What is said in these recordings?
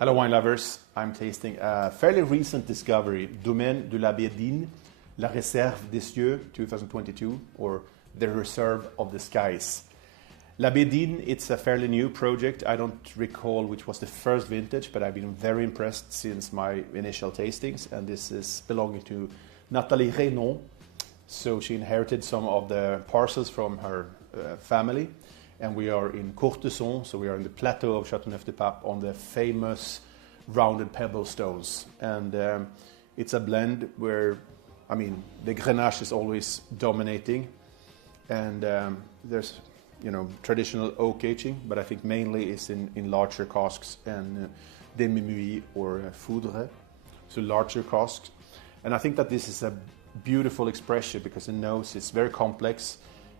Hello wine lovers, I'm tasting a fairly recent discovery, Domaine de Dîne, La Réserve des Cieux 2022, or the Reserve of the Skies. Dîne, it's a fairly new project. I don't recall which was the first vintage, but I've been very impressed since my initial tastings, and this is belonging to Nathalie Renon. So she inherited some of the parcels from her family. And we are in Courteson, so we are in the plateau of Châteauneuf du Pape on the famous rounded pebble stones. And it's a blend where, I mean, the Grenache is always dominating. And there's, you know, traditional oak aging, but I think mainly it's in larger casks and demi-muid or foudre, so larger casks. And I think that this is a beautiful expression because the nose is very complex.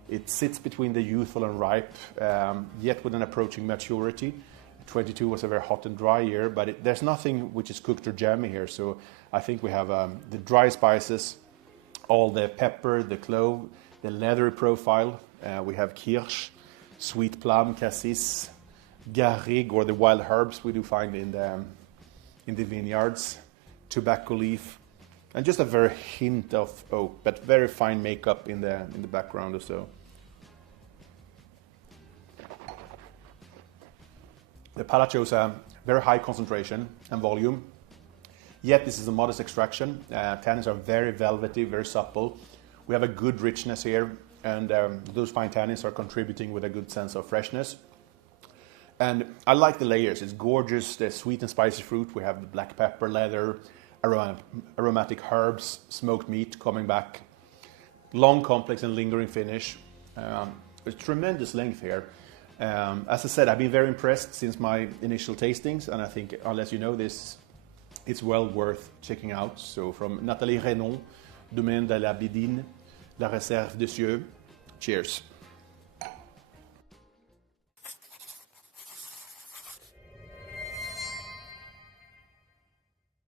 It sits between the youthful and ripe, yet with an approaching maturity. 22 was a very hot and dry year, but there's nothing which is cooked or jammy here. So I think we have the dry spices, all the pepper, the clove, the leathery profile. We have kirsch, sweet plum, cassis, garrigue, or the wild herbs we do find in the vineyards, tobacco leaf, and just a very hint of oak, but very fine makeup in the background or so. The palate shows a very high concentration and volume, yet this is a modest extraction. Tannins are very velvety, very supple. We have a good richness here, and those fine tannins are contributing with a good sense of freshness. And I like the layers. It's gorgeous, the sweet and spicy fruit. We have the black pepper, leather, aromatic herbs, smoked meat coming back. Long, complex and lingering finish. There's tremendous length here. As I said, I've been very impressed since my initial tastings, and I think, unless you know this, it's well worth checking out. So from Nathalie Renon, Domaine de Dîne, La Réserve des Cieux, cheers.